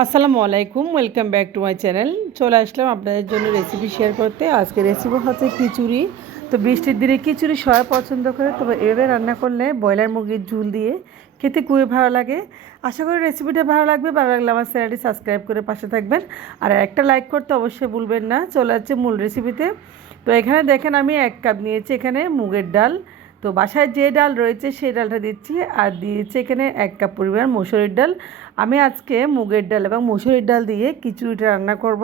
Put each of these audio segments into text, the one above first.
আসসালামু আলাইকুম, welcome back to my channel. চলে আসলাম আপনাদের জন্য রেসিপি শেয়ার করতে। আজকে রেসিপি হচ্ছে খিচুড়ি। তো বৃষ্টির দিনে খিচুড়ি সবাই পছন্দ করে, তবে এভাবে রান্না করলে ব্রয়লার মুরগির ঝুল দিয়ে খেতে খুবই ভালো লাগে। আশা করি রেসিপিটা ভালো লাগবে। ভালো লাগলে আমার চ্যানেলটি সাবস্ক্রাইব করে পাশে থাকবেন, আর একটা লাইক করতে অবশ্যই ভুলবেন না। চলে যাচ্ছে মূল রেসিপিতে। তো এখানে দেখেন আমি 1 কাপ নিয়েছি এখানে মুগের ডাল। তো বাসায় যে ডাল রয়েছে সেই ডালটা দিচ্ছি, আর দিয়েছি এখানে 1 কাপ পরিমাণ মসুরির ডাল। আমি আজকে মুগের ডাল এবং মসুরির ডাল দিয়ে খিচুড়িটা রান্না করব।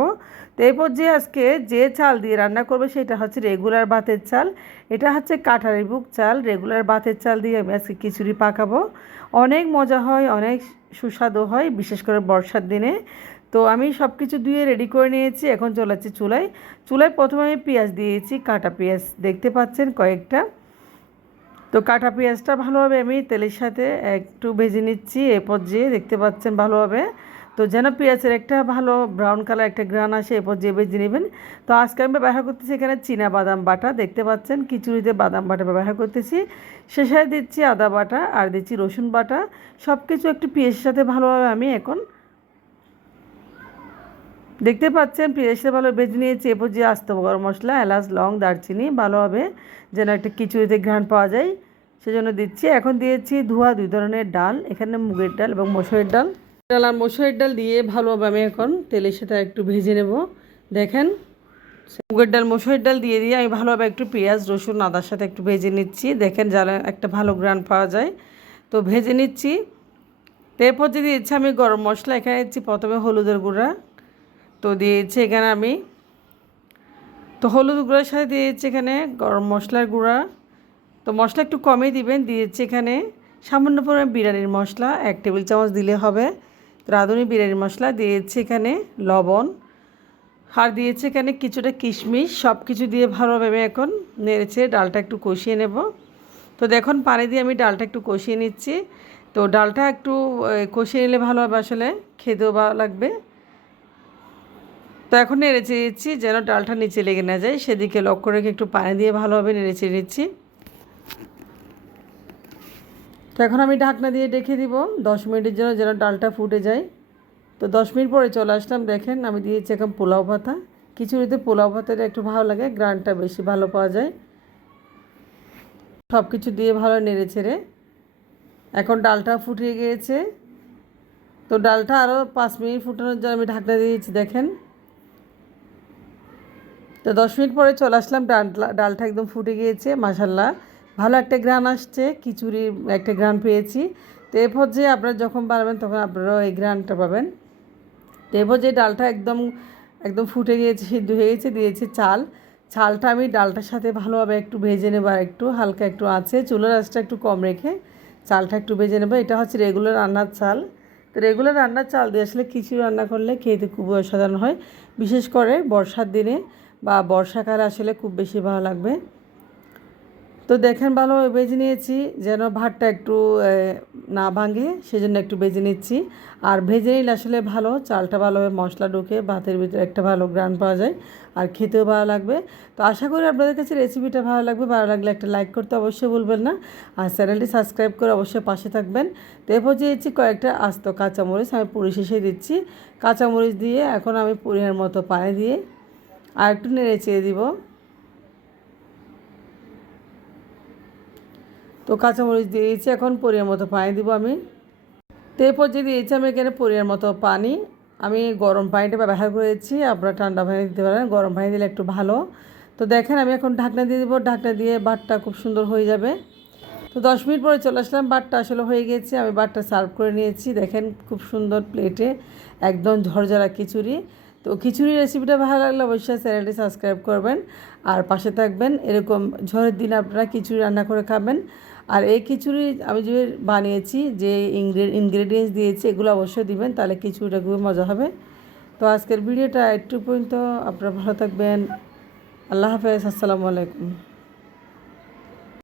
তো এরপর যে আজকে যে চাল দিয়ে রান্না করব সেটা হচ্ছে রেগুলার ভাতের চাল। এটা হচ্ছে কাঠারি বুক চাল। রেগুলার ভাতের চাল দিয়ে আমি আজকে খিচুড়ি পাকাবো। অনেক মজা হয়, অনেক সুস্বাদু হয়, বিশেষ করে বর্ষার দিনে। তো আমি সব কিছু ধুয়ে রেডি করে নিয়েছি। এখন চলে যাচ্ছি চুলায়। চুলায় প্রথমে আমি পেঁয়াজ দিয়েছি, কাটা পেঁয়াজ দেখতে পাচ্ছেন কয়েকটা। তো কাটা পেঁয়াজটা ভালোভাবে আমি তেলের সাথে একটু ভেজে নিচ্ছি। এরপর যে দেখতে পাচ্ছেন ভালোভাবে, তো যেন পেঁয়াজের একটা ভালো ব্রাউন কালার একটা গ্রান আসে, এরপর যে ভেজে নেবেন। তো আজকে আমি ব্যবহার করতেছি এখানে চীনা বাদাম বাটা। দেখতে পাচ্ছেন খিচুড়িতে বাদাম বাটা ব্যবহার করতেছি। শেষে দিচ্ছি আদা বাটা আর দিচ্ছি রসুন বাটা। সব কিছু একটু পেঁয়াজের সাথে ভালোভাবে আমি এখন দেখতে পাচ্ছেন পেঁয়াজের সাথে ভালো ভেজে নিয়েছি। এরপর যে আস্ত গরম মশলা, এলাচ, লং, দারচিনি ভালোভাবে যেন একটা খিচুড়িতে ঘ্রাণ পাওয়া যায় সেজন্য দিচ্ছি। এখন দিয়েছি ধোয়া 2 ধরনের ডাল, এখানে মুগের ডাল এবং মসুরের ডাল। ডাল আর মসুরের ডাল দিয়ে ভালোভাবে আমি এখন তেলের সাথে একটু ভেজে নেব। দেখেন মুগের ডাল মসুরের ডাল দিয়ে আমি ভালোভাবে একটু পেঁয়াজ, রসুন, আদার সাথে একটু ভেজে নিচ্ছি। দেখেন যারা একটা ভালো ঘ্রাণ পাওয়া যায়, তো ভেজে নিচ্ছি। তো এরপর যে দিচ্ছি আমি গরম মশলা। এখানে দিচ্ছি প্রথমে হলুদের গুঁড়া, তো দিয়েছি এখানে আমি, তো হলুদ গুঁড়ার সাথে দিয়েছি এখানে গরম মশলার গুঁড়া। তো মশলা একটু কমই দিবেন। দিয়েছি এখানে সামান্য পরিমাণ বিরিয়ানির মশলা, 1 টেবিল চামচ দিলে হবে। তো রাঁধুনি বিরিয়ানির মশলা দিয়েছি এখানে, লবণ, আর দিয়েছি এখানে কিছুটা কিশমিশ। সব কিছু দিয়ে ভালোভাবে আমি এখন নেড়েছে ডালটা একটু কষিয়ে নেব। তো দেখুন পানি দিয়ে আমি ডালটা একটু কষিয়ে নিচ্ছি। তো ডালটা একটু কষিয়ে নিলে ভালো হবে, আসলে খেতেও ভালো লাগবে। তো এখন নেড়েচে দিচ্ছি যেন ডালটা নিচে লেগে না যায়, সেদিকে লক্ষ্য রেখে একটু পানি দিয়ে ভালোভাবে নেড়েচে দিচ্ছি। তো এখন আমি ঢাকনা দিয়ে রেখে দিব 10 মিনিটের জন্য, যেন ডালটা ফুটে যায়। তো 10 মিনিট পরে চলে আসলাম। দেখেন আমি দিয়েছি এখন পোলাও পাতা। খিচুড়িতে পোলাও পাতাটা একটু ভালো লাগে, গ্রানটা বেশি ভালো পাওয়া যায়। সব কিছু দিয়ে ভালো নেড়ে ছেড়ে এখন ডালটা ফুটিয়ে গিয়েছে। তো ডালটা আরও 5 মিনিট ফুটানোর জন্য আমি ঢাকনা দিয়েছি। দেখেন তো 10 মিনিট পরে চলে আসলাম। ডালটা একদম ফুটে গিয়েছে, মাশাল্লাহ ভালো একটা গ্রান আসছে, খিচুড়ির একটা গ্রান পেয়েছি। তো এরপর যে আপনারা যখন বানাবেন তখন আপনারাও এই গ্রানটা পাবেন। তো এরপর যে ডালটা একদম একদম ফুটে গিয়েছে, সিদ্ধ হয়ে গেছে, দিয়েছি চালটা আমি ডালটার সাথে ভালোভাবে একটু ভেজে নেব। আর একটু হালকা একটু আছে, চুলার আঁচটা একটু কম রেখে চালটা একটু ভেজে নেব। এটা হচ্ছে রেগুলার রান্নার চাল। তো রেগুলার রান্নার চাল দিয়ে আসলে খিচুড়ি রান্না করলে খেতে খুবই অসাধারণ হয়, বিশেষ করে বর্ষার দিনে বা বর্ষাকালে আসলে খুব বেশি ভালো লাগবে। তো দেখেন ভালোভাবে ভেজে নিয়েছি যেন ভাতটা একটু না ভাঙে, সেজন্য একটু ভেজে নিচ্ছি। আর ভেজে নিলে আসলে ভালো চালটা ভালোভাবে মশলা ঢুকে ভাতের ভিতরে একটা ভালো গ্রান পাওয়া যায়, আর খেতেও ভালো লাগবে। তো আশা করি আপনাদের কাছে রেসিপিটা ভালো লাগবে। ভালো লাগলে একটা লাইক করতে অবশ্যই ভুলবেন না, আর চ্যানেলটি সাবস্ক্রাইব করে অবশ্যই পাশে থাকবেন। তো এরপর দিয়েছি কয়েকটা আস্ত কাঁচামরিচ, আমি পুরি শেষে দিচ্ছি। কাঁচামরিচ দিয়ে এখন আমি পুরির মতো পানি দিয়ে আর একটু নেড়ে চেড়ে দিব। তো কাঁচামরিচ দিয়েছি, এখন পরিমাণ মতো পানি দিব আমি। তো এরপর যে দিয়েছি আমি এখানে পরিমাণ মতো পানি। আমি গরম পানিটা ব্যবহার করেছি, আপনারা ঠান্ডা পানি দিতে পারেন, গরম পানি দিলে একটু ভালো। তো দেখেন আমি এখন ঢাকনা দিয়ে দেবো। ঢাকনা দিয়ে ভাতটা খুব সুন্দর হয়ে যাবে। তো 10 মিনিট পরে চলে আসলাম, ভাতটা আসলে হয়ে গিয়েছে। আমি ভাতটা সার্ভ করে নিয়েছি। দেখেন খুব সুন্দর প্লেটে একদম ঝরঝরা খিচুড়ি। তো খিচুড়ির রেসিপিটা ভালো লাগলে অবশ্যই চ্যানেলটি সাবস্ক্রাইব করবেন আর পাশে থাকবেন। এরকম ঝড়ের দিন আপনারা খিচুড়ি রান্না করে খাবেন। আর এই খিচুড়ি আমি যে বানিয়েছি, যে ইনগ্রেডিয়েন্টস দিয়েছি এগুলো অবশ্যই দিবেন, তাহলে খিচুড়িটা খুবই মজা হবে। তো আজকের ভিডিওটা একটু পর্যন্ত। আপনারা ভালো থাকবেন। আল্লাহ হাফেজ, আসসালামু আলাইকুম।